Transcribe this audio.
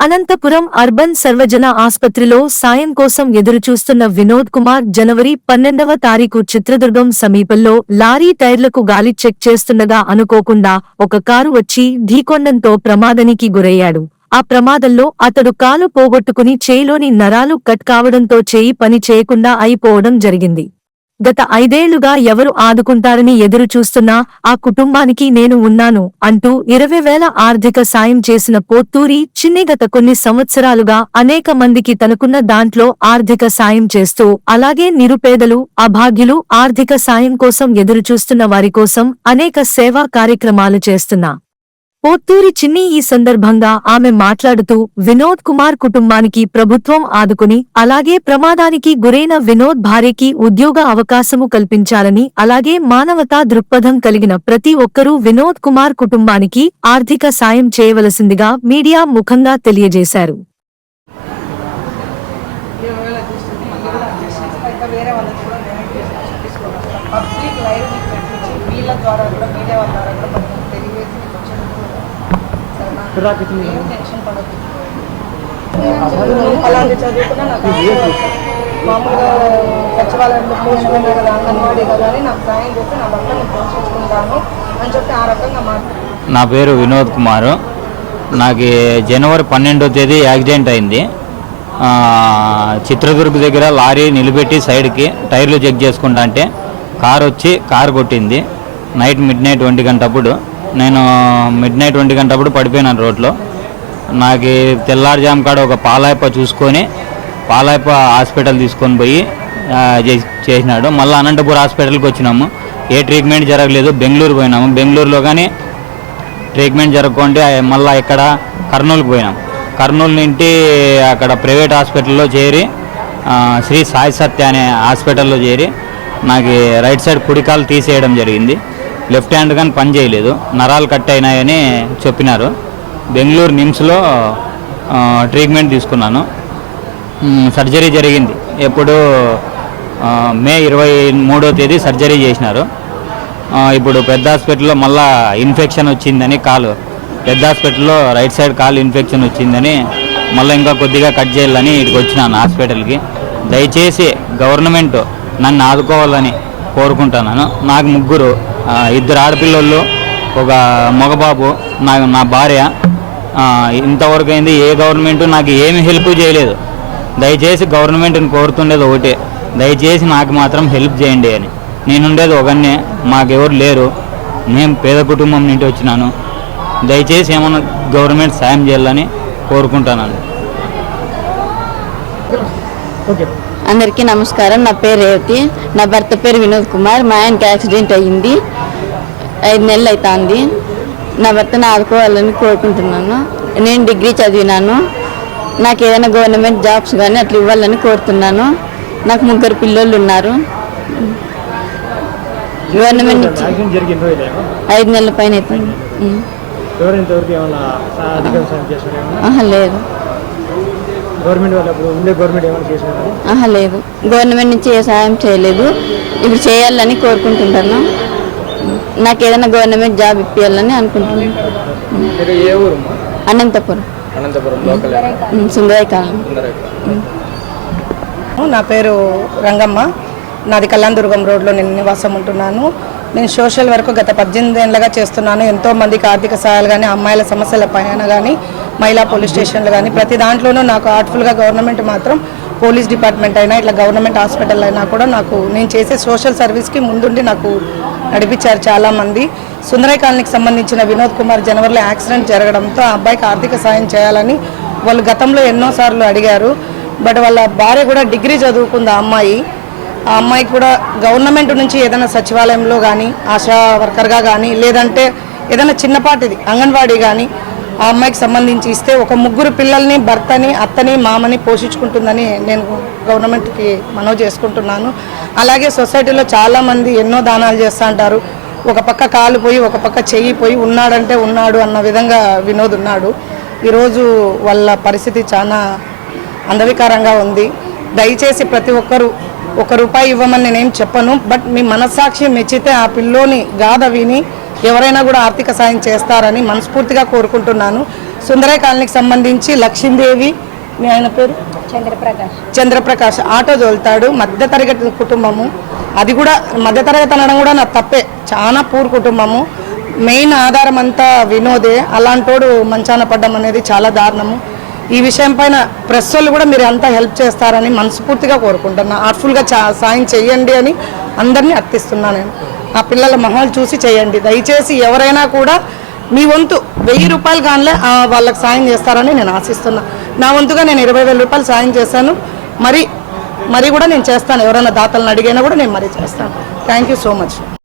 Anantapuram urban సర్వజన ఆస్పత్రిలో సాయం కోసం ఎదురుచూస్తున్న వినోద్ కుమార్ జనవరి పన్నెండవ తారీఖు చిత్రదుర్గం సమీపంలో లారీ టైర్లకు గాలి చెక్ చేస్తుండగా అనుకోకుండా ఒక కారు వచ్చి ఢీకొండంతో ప్రమాదానికి గురయ్యాడు. ఆ ప్రమాదంలో అతడు కాలు పోగొట్టుకుని చేయిలోని నరాలు కట్ కావడంతో చేయి పని చేయకుండా అయిపోవడం జరిగింది. గత ఐదేళ్ళుగా ఎవరు ఆదుకుంటారని ఎదురు చూస్తున్నా ఆ కుటుంబానికి నేను ఉన్నాను అంటూ ఇరవై వేల ఆర్థిక సాయం చేసిన పోత్తూరి చిన్ని గత కొన్ని సంవత్సరాలుగా అనేక మందికి తనకున్న దాంట్లో ఆర్థిక సాయం చేస్తూ అలాగే నిరుపేదలు అభాగ్యులు ఆర్థిక సాయం కోసం ఎదురుచూస్తున్న వారి కోసం అనేక సేవా కార్యక్రమాలు చేస్తున్నా. పోత్తూరి చిన్ని ఈ సందర్భంగా ఆమె మాట్లాడుతూ వినోద్ కుమార్ కుటుంబానికి ప్రభుత్వం ఆదుకుని అలాగే ప్రమాదానికి గురైన వినోద్ భార్యకి ఉద్యోగ అవకాశము కల్పించాలని అలాగే మానవతా దృక్పథం కలిగిన ప్రతి ఒక్కరూ వినోద్ కుమార్ కుటుంబానికి ఆర్థిక సాయం చేయవలసిందిగా మీడియా ముఖంగా తెలియజేశారు. పబ్లిక్ లైవ్ వీళ్ళ ద్వారా కూడా మీడియా ద్వారా కూడా అలాంటి చదువుకున్నా నాకు మామూలుగా సచివాలయంలో కదా అంగన్వాడీ కదా అని నాకు సాయం చేస్తే నా భర్త నేను పోషించుకుంటాను అని చెప్పి ఆ రకంగా మాట్లాడుతున్నాను నా పేరు వినోద్ కుమార్. నాకు జనవరి పన్నెండో తేదీ యాక్సిడెంట్ అయింది. ఆ, చిత్రదుర్గ దగ్గర లారీ నిలబెట్టి సైడ్కి టైర్లు చెక్ చేసుకుంటా అంటే కార్ వచ్చి కారు కొట్టింది. నైట్ మిడ్ నైట్ ఒంటి గంటప్పుడు నేను మిడ్ నైట్ ఒంటి గంటప్పుడు పడిపోయినాను రోడ్లో. నాకు తెల్లారుజాము కాడ ఒక పాలాయప చూసుకొని పాలాయప హాస్పిటల్ తీసుకొని పోయి చేసి- చేసినాడు. మళ్ళీ అనంతపూర్ హాస్పిటల్కి వచ్చినాము. ఏ ట్రీట్మెంట్ జరగలేదు. బెంగళూరు పోయినాము. బెంగళూరులో కానీ ట్రీట్మెంట్ జరగకుంటే మళ్ళీ ఇక్కడ కర్నూలుకి పోయినాం. కర్నూలు నుండి అక్కడ ప్రైవేట్ హాస్పిటల్లో చేరి శ్రీ సాయి సత్య అనే హాస్పిటల్లో చేరి నాకు రైట్ సైడ్ కుడికాలు తీసేయడం జరిగింది. లెఫ్ట్ హ్యాండ్ కానీ పని చేయలేదు. నరాలు కట్ అయినాయని చెప్పినారు. బెంగళూరు నిమ్స్లో ట్రీట్మెంట్ తీసుకున్నాను. సర్జరీ జరిగింది. ఎప్పుడు మే ఇరవై మూడో తేదీ సర్జరీ చేసినారు. ఇప్పుడు పెద్ద హాస్పిటల్లో మళ్ళా ఇన్ఫెక్షన్ వచ్చిందని కాలు పెద్ద హాస్పిటల్లో రైట్ సైడ్ కాలు ఇన్ఫెక్షన్ వచ్చిందని మళ్ళీ ఇంకా కొద్దిగా కట్ చేయాలని ఇక్కడికి వచ్చినాను హాస్పిటల్కి. దయచేసి గవర్నమెంట్ నన్ను ఆదుకోవాలని కోరుకుంటున్నాను. నాకు ముగ్గురు ఇద్దరు ఆడపిల్లలు ఒక మగబాబు నాకు నా భార్య. ఇంతవరకు అయింది ఏ గవర్నమెంట్ నాకు ఏమి హెల్ప్ చేయలేదు. దయచేసి గవర్నమెంట్ని కోరుతుండేది ఒకటే. దయచేసి నాకు మాత్రం హెల్ప్ చేయండి అని. నేనుండేది ఒకనే మాకెవరు లేరు. నేను పేద కుటుంబం నుండి వచ్చినాను. దయచేసి ఏమన్నా గవర్నమెంట్ సాయం చేయాలని కోరుకుంటున్నాను అందరికీ నమస్కారం. నా పేరు రేవతి. నా భర్త పేరు వినోద్ కుమార్. మా ఆయనకి యాక్సిడెంట్ అయ్యింది. ఐదు నెలలు అవుతుంది నా భర్తను ఆదుకోవాలని కోరుకుంటున్నాను. నేను డిగ్రీ చదివినాను. నాకు ఏదైనా గవర్నమెంట్ జాబ్స్ కానీ అట్లా ఇవ్వాలని కోరుతున్నాను. నాకు ముగ్గురు పిల్లలు ఉన్నారు. గవర్నమెంట్ ఐదు నెలల పైన అవుతుంది లేదు. గవర్నమెంట్ వాళ్ళు అప్పుడు ఉండే గవర్నమెంట్ ఏమైనా చేశారు ఆహా లేదు. గవర్నమెంట్ నుంచి ఏ సహాయం చేయలేదు. ఇప్పుడు చేయాలని కోరుకుంటుంటాను నాకు ఏదైనా గవర్నమెంట్ జాబ్ ఇప్పించాలని అనుకుంటున్నాను. మీరు ఏ ఊరు అనంతపురం. అనంతపురం లోకల్ సుందరయ్య నా పేరు రంగమ్మ. నాది కళ్యాణదుర్గం రోడ్లో నేను నివాసం ఉంటున్నాను. నేను సోషల్ వర్క్ గత పద్దెనిమిది ఏళ్ళగా చేస్తున్నాను. ఎంతో మందికి ఆర్థిక సహాయాలు కానీ అమ్మాయిల సమస్యల పైన కానీ మహిళా పోలీస్ స్టేషన్లు కానీ ప్రతి దాంట్లోనూ నాకు ఆర్ట్ఫుల్గా గవర్నమెంట్ మాత్రం పోలీస్ డిపార్ట్మెంట్ అయినా ఇట్లా గవర్నమెంట్ హాస్పిటల్ అయినా కూడా నాకు నేను చేసే సోషల్ సర్వీస్కి ముందుండి నాకు నడిపించారు చాలామంది సుందరయ్య కాలనీకి సంబంధించిన వినోద్ కుమార్ జనవరిలో యాక్సిడెంట్ జరగడంతో ఆ అబ్బాయికి ఆర్థిక సాయం చేయాలని వాళ్ళు గతంలో ఎన్నోసార్లు అడిగారు. బట్ వాళ్ళ భార్య కూడా డిగ్రీ చదువుకుంది ఆ అమ్మాయి. ఆ అమ్మాయికి కూడా గవర్నమెంట్ నుంచి ఏదైనా సచివాలయంలో కానీ ఆశా వర్కర్గా కానీ లేదంటే ఏదైనా చిన్నపాటిది అంగన్వాడీ కానీ ఆ అమ్మాయికి సంబంధించి ఇస్తే ఒక ముగ్గురు పిల్లల్ని భర్తని అత్తని మామని పోషించుకుంటుందని నేను గవర్నమెంట్కి మనవి చేసుకుంటున్నాను. అలాగే సొసైటీలో చాలామంది ఎన్నో దానాలు చేస్తూ ఉంటారు ఒక పక్క కాలు పోయి ఒక పక్క చెయ్యి పోయి ఉన్నాడంటే ఉన్నాడు అన్న విధంగా వినోద్ ఉన్నాడు. ఈరోజు వాళ్ళ పరిస్థితి చాలా అందవికారంగా ఉంది. దయచేసి ప్రతి ఒక్కరూ ఒక రూపాయి ఇవ్వమని నేనేం చెప్పను బట్ మీ మనస్సాక్షి మెచ్చితే ఆ పిల్లోని గాథ విని ఎవరైనా కూడా ఆర్థిక సాయం చేస్తారని మనస్ఫూర్తిగా కోరుకుంటున్నాను. సుందరయ్య కాలనీకి సంబంధించి లక్ష్మీదేవి మీ ఆయన పేరు? చంద్రప్రకాష్. చంద్రప్రకాష్ ఆటో తోలుతాడు మధ్యతరగతి కుటుంబము. అది కూడా మధ్యతరగతి అనడం కూడా నా తప్పే చాలా పూర్ కుటుంబము. మెయిన్ ఆధారం అంతా వినోదే అలాంటోడు మంచాన పడ్డం అనేది చాలా దారుణము. ఈ విషయం పైన ప్రెస్ వాళ్ళు కూడా మీరు అంతా హెల్ప్ చేస్తారని మనస్ఫూర్తిగా కోరుకుంటున్నా. ఆర్ట్ఫుల్గా చా సాయం చేయండి అని అందరినీ అర్థిస్తున్నా నేను. ఆ పిల్లల మొహాలు చూసి చేయండి దయచేసి ఎవరైనా కూడా మీ వంతు వెయ్యి రూపాయలు కానిలే వాళ్ళకి సాయం చేస్తారని నేను ఆశిస్తున్నా. నా వంతుగా నేను ఇరవై వేల రూపాయలు సాయం చేశాను. మరి మరి కూడా నేను చేస్తాను. ఎవరైనా దాతలను అడిగినా కూడా నేను మరీ చేస్తాను. Thank you so much